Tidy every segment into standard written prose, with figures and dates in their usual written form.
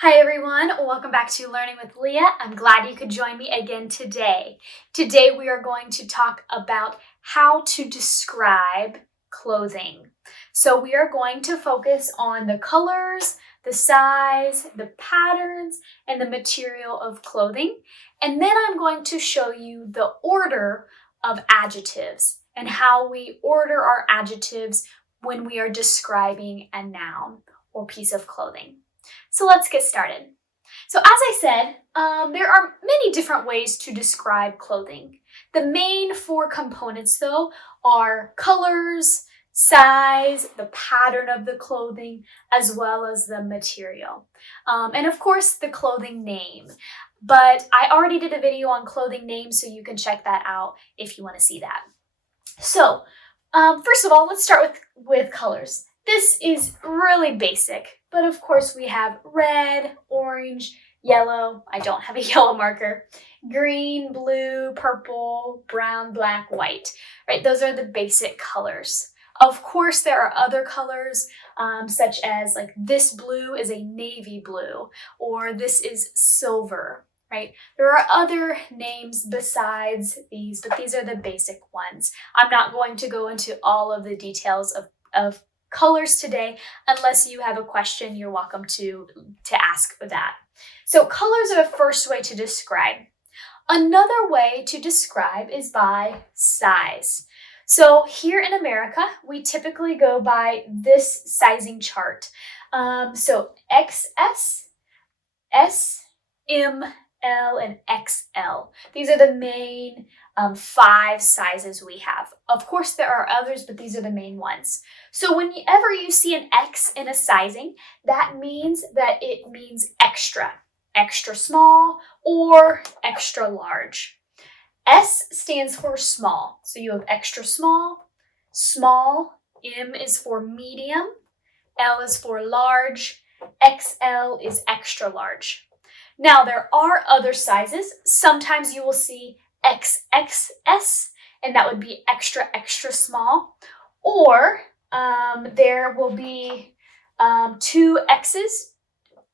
Hi everyone, welcome back to Learning with Leah. I'm glad you could join me again today. Today we are going to talk about how to describe clothing. So we are going to focus on the colors, the size, the patterns, and the material of clothing. And then I'm going to show you the order of adjectives and how we order our adjectives when we are describing a noun or piece of clothing. So let's get started. So as I said, there are many different ways to describe clothing. The main four components though are colors, size, the pattern of the clothing, as well as the material. And of course the clothing name. But I already did a video on clothing names, so you can check that out if you want to see that. So first of all, let's start with colors. This is really basic, but of course we have red, orange, yellow, I don't have a yellow marker, green, blue, purple, brown, black, white, right? Those are the basic colors. Of course, there are other colors such as like this blue is a navy blue, or this is silver, right? There are other names besides these, but these are the basic ones. I'm not going to go into all of the details of colors today. Unless you have a question, you're welcome to ask for that. So colors are the first way to describe. Another way to describe is by size. So here in America, we typically go by this sizing chart. So XS, S, M, L, and XL. These are the main 5 sizes we have. Of course, there are others, but these are the main ones. So whenever you see an X in a sizing, that means that it means extra, extra small or extra large. S stands for small. So you have extra small, small, M is for medium, L is for large, XL is extra large. Now, there are other sizes. Sometimes you will see XXS, and that would be extra, extra small. Or there will be 2 X's,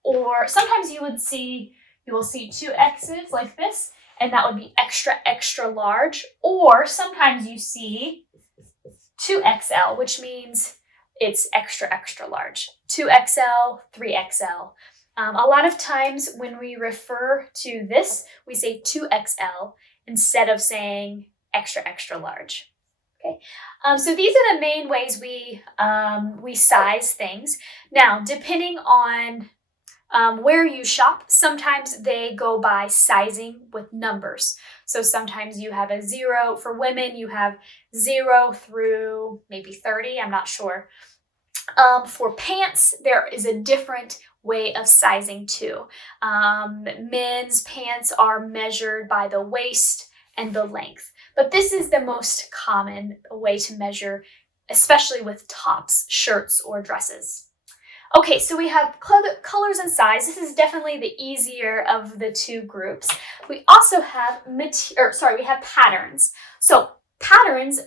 or sometimes you will see 2 X's like this, and that would be extra, extra large. Or sometimes you see 2XL, which means it's extra, extra large. 2XL, 3XL. A lot of times when we refer to this, we say 2XL instead of saying extra, extra large. Okay, so these are the main ways we size things. Now, depending on where you shop, sometimes they go by sizing with numbers. So sometimes you have a 0. For women, you have 0 through maybe 30, I'm not sure. For pants, there is a different way of sizing too. Men's pants are measured by the waist and the length, but this is the most common way to measure, especially with tops, shirts, or dresses. Okay, so we have colors and size. This is definitely the easier of the two groups. We also have we have patterns. So patterns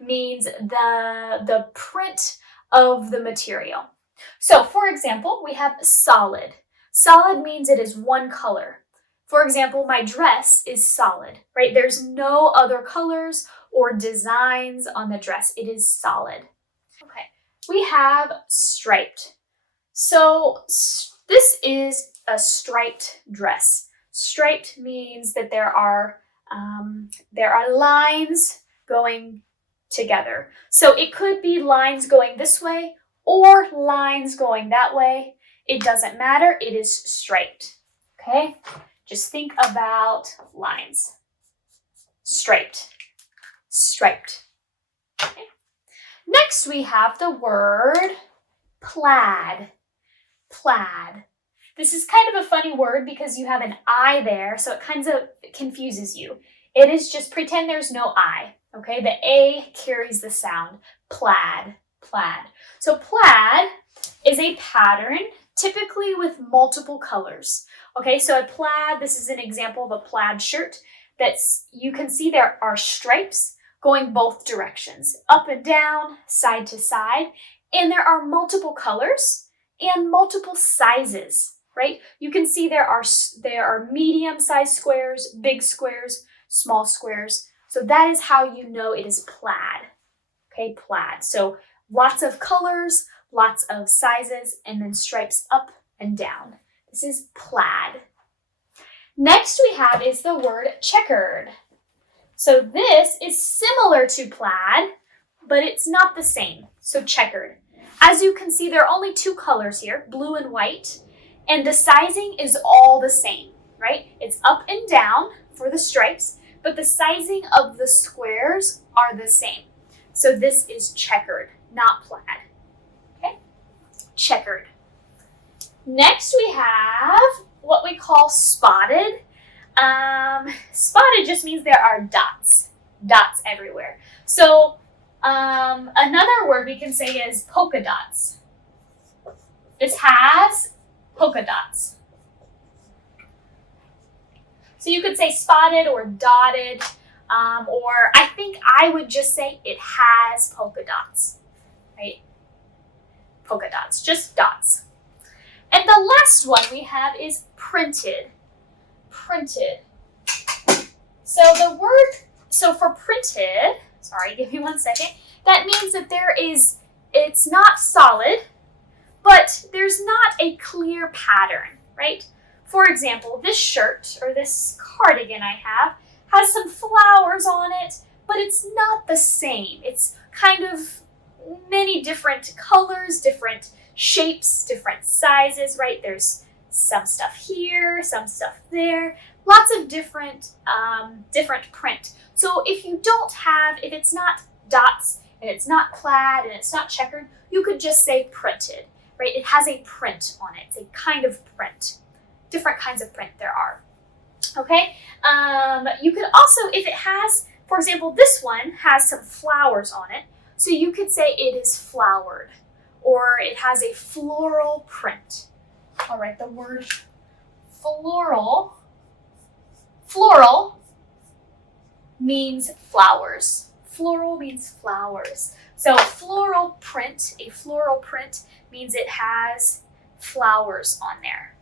means the print of the material. So for example, we have solid. Solid means it is one color. For example, my dress is solid, right? There's no other colors or designs on the dress. It is solid. Okay, we have striped. So this is a striped dress. Striped means that there are lines going together. So it could be lines going this way or lines going that way. It doesn't matter. It is striped. Okay? Just think about lines. Striped. Striped. Okay. Next, we have the word plaid. Plaid. This is kind of a funny word because you have an I there, so it kind of confuses you. It is just pretend there's no I. Okay, the A carries the sound. Plaid, plaid. So plaid is a pattern, typically with multiple colors. Okay, so a plaid, this is an example of a plaid shirt. You can see there are stripes going both directions, up and down, side to side, and there are multiple colors and multiple sizes, right? You can see there are medium-sized squares, big squares, small squares. So that is how you know it is plaid. Okay, plaid. So lots of colors, lots of sizes, and then stripes up and down. This is plaid. Next we have is the word checkered. So this is similar to plaid, but it's not the same. So checkered. As you can see, there are only two colors here, blue and white, and the sizing is all the same, right? It's up and down for the stripes, but the sizing of the squares are the same. So this is checkered, not plaid. Okay? Checkered. Next we have what we call spotted. Spotted just means there are dots everywhere. So another word we can say is polka dots. This has polka dots. So you could say spotted or dotted, or I think I would just say it has polka dots, right? Polka dots, just dots. And the last one we have is printed. Printed. So for printed, sorry, give me 1 second. That means that it's not solid, but there's not a clear pattern, right? For example, this shirt or this cardigan I have has some flowers on it, but it's not the same. It's kind of many different colors, different shapes, different sizes, right? There's some stuff here, some stuff there, lots of different print. So if it's not dots and it's not plaid and it's not checkered, you could just say printed, right? It has a print on it. It's a kind of print. Different kinds of print there are. Okay? You could also, if it has, for example, this one has some flowers on it, so you could say it is flowered, or it has a floral print. All right, the word floral means flowers. Floral means flowers. So a floral print means it has flowers on there.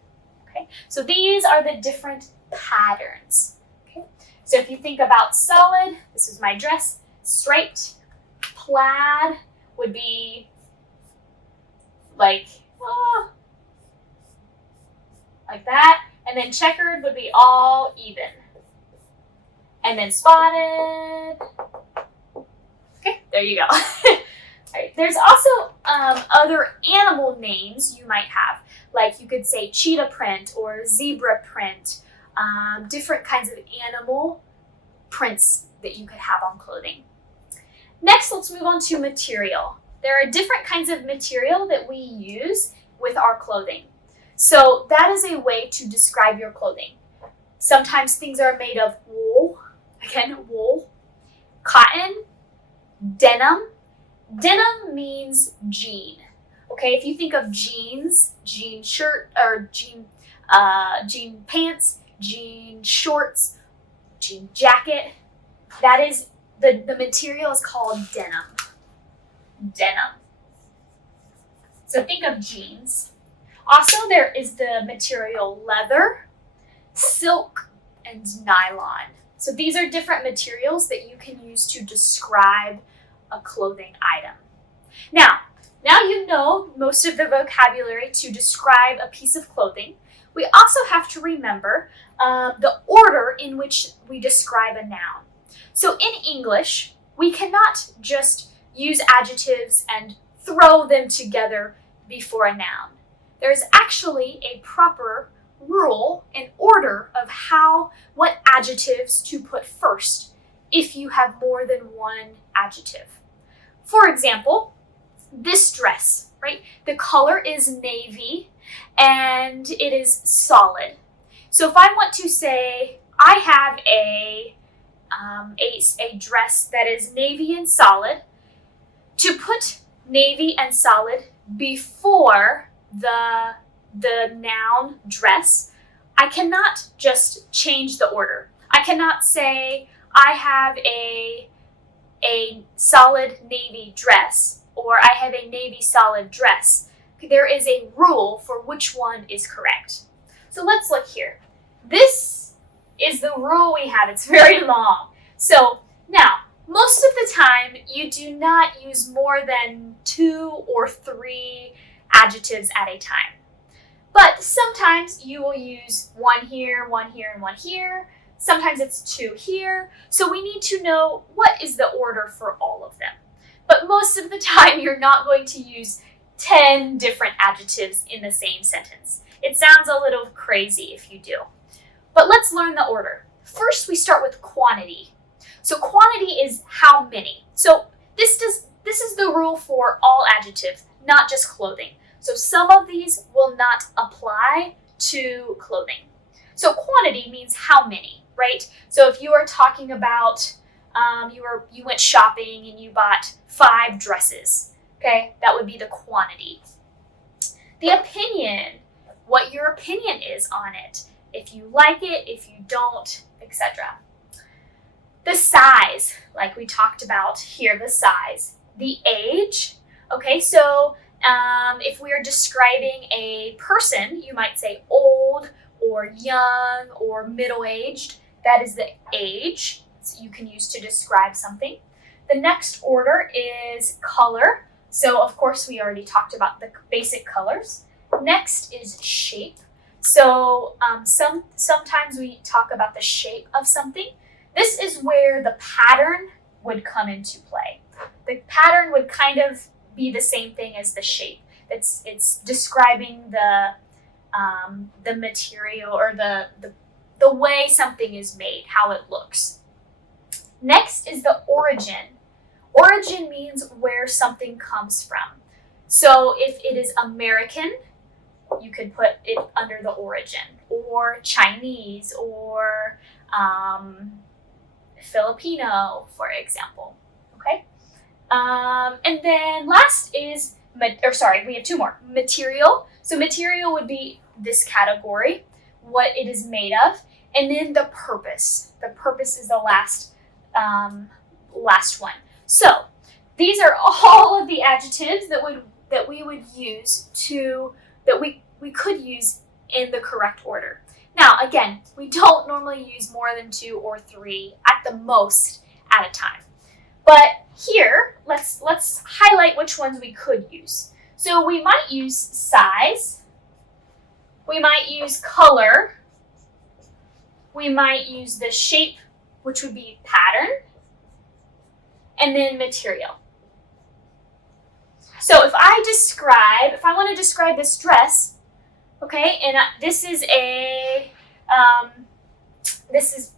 Okay, so these are the different patterns. Okay, so if you think about solid, this is my dress, striped, plaid would be like that, and then checkered would be all even, and then spotted. Okay, there you go. All right, there's also other animal names you might have, like you could say cheetah print or zebra print, different kinds of animal prints that you could have on clothing. Next, let's move on to material. There are different kinds of material that we use with our clothing. So that is a way to describe your clothing. Sometimes things are made of wool, again, wool, cotton, denim. Denim means jean. Okay, if you think of jeans, jean shirt or jean pants, jean shorts, jean jacket, that is the material is called denim. Denim. So think of jeans. Also, there is the material leather, silk, and nylon. So these are different materials that you can use to describe a clothing item. Now you know most of the vocabulary to describe a piece of clothing. We also have to remember the order in which we describe a noun. So in English, we cannot just use adjectives and throw them together before a noun. There's actually a proper rule and order of what adjectives to put first if you have more than one adjective. For example, this dress, right? The color is navy and it is solid. So if I want to say I have a dress that is navy and solid, to put navy and solid before the noun dress, I cannot just change the order. I cannot say I have a solid navy dress or I have a navy solid dress. there is a rule for which one is correct. So let's look here. This is the rule we have. It's very long. So now, most of the time, you do not use more than 2 or 3 adjectives at a time. But sometimes you will use 1 here, and 1 here. Sometimes it's 2 here. So we need to know what is the order for all of them. But most of the time, you're not going to use 10 different adjectives in the same sentence. It sounds a little crazy if you do. But let's learn the order. First, we start with quantity. So quantity is how many. So this is the rule for all adjectives, not just clothing. So some of these will not apply to clothing. So quantity means how many, right? So if you are talking about you went shopping and you bought 5 dresses, okay, that would be the quantity. The opinion, what your opinion is on it, if you like it, if you don't, etc. The size, like we talked about here, the size. The age, okay, so if we are describing a person, you might say old or young or middle-aged. That is the age you can use to describe something. The next order is color. So of course we already talked about the basic colors. Next is shape. So sometimes we talk about the shape of something. This is where the pattern would come into play. The pattern would kind of be the same thing as the shape. It's describing the material or the way something is made, how it looks. Next is the origin. Origin means where something comes from. So if it is American, you could put it under the origin, or Chinese, or Filipino, for example. Okay? And then last is, we have 2 more. Material. So material would be this category, what it is made of, and then the purpose. The purpose is the last one. So these are all of the adjectives that we would use that we could use in the correct order. Now, again, we don't normally use more than 2 or 3 at the most at a time. But here, let's highlight which ones we could use. So we might use size, we might use color, we might use the shape, which would be pattern, and then material. So if I want to describe this dress, okay, and this is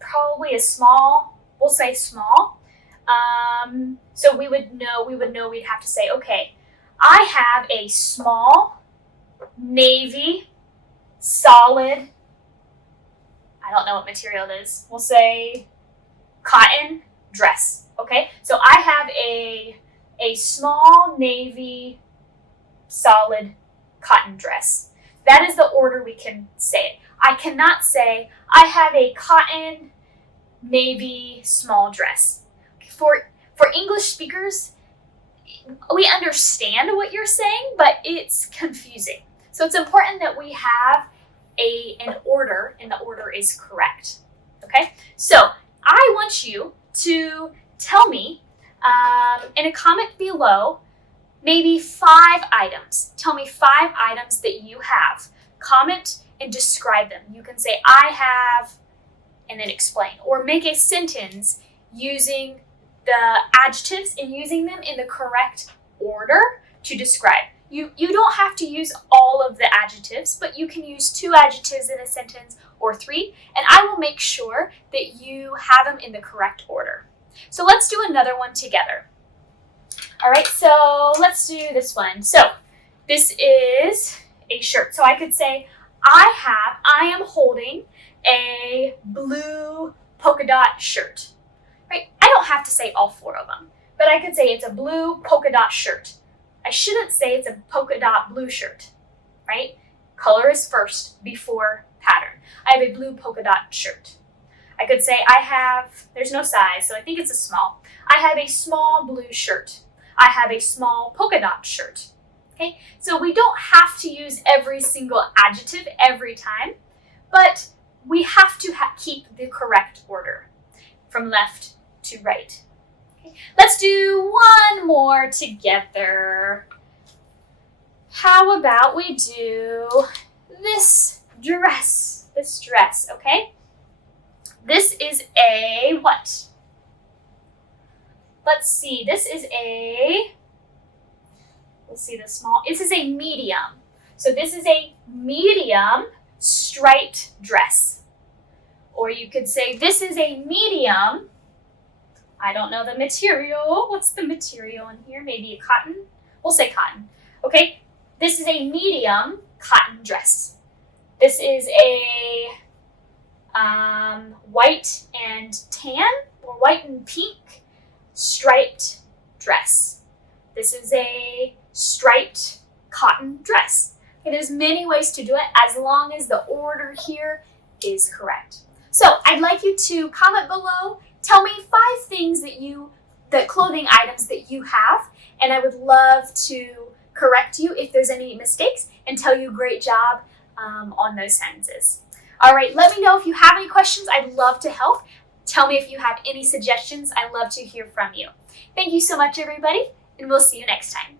probably a small, we'll say small. So we would know we'd have to say, okay, I have a small, navy, solid, I don't know what material it is. We'll say cotton dress, okay? So I have a small, navy, solid cotton dress. That is the order we can say it. I cannot say, I have a cotton, navy, small dress. For English speakers, we understand what you're saying, but it's confusing. So it's important that we have an order, and the order is correct. Okay? So I want you to tell me in a comment below, maybe 5 items. Tell me 5 items that you have. Comment and describe them. You can say, I have, and then explain. Or make a sentence using the adjectives and using them in the correct order to describe. You don't have to use all of the adjectives, but you can use 2 adjectives in a sentence or 3, and I will make sure that you have them in the correct order. So let's do another one together. All right, so let's do this one. So this is a shirt. So I could say, I am holding a blue polka dot shirt. Right? I don't have to say all 4 of them, but I could say it's a blue polka dot shirt. I shouldn't say it's a polka dot blue shirt, right? Color is first before pattern. I have a blue polka dot shirt. I could say there's no size, so I think it's a small. I have a small blue shirt. I have a small polka dot shirt. Okay, so we don't have to use every single adjective every time, but we have to keep the correct order from left to right. Okay, let's do one more together. How about we do this dress? Okay? This is a what? Let's see, this is a medium. So this is a medium striped dress. Or you could say this is a medium, I don't know the material. What's the material in here? Maybe a cotton? We'll say cotton. Okay, this is a medium cotton dress. This is a white and tan or white and pink striped dress. This is a striped cotton dress. Okay, there's many ways to do it as long as the order here is correct. So I'd like you to comment below. Tell me 5 things that clothing items that you have, and I would love to correct you if there's any mistakes and tell you great job on those sentences. All right, let me know if you have any questions. I'd love to help. Tell me if you have any suggestions. I'd love to hear from you. Thank you so much, everybody, and we'll see you next time.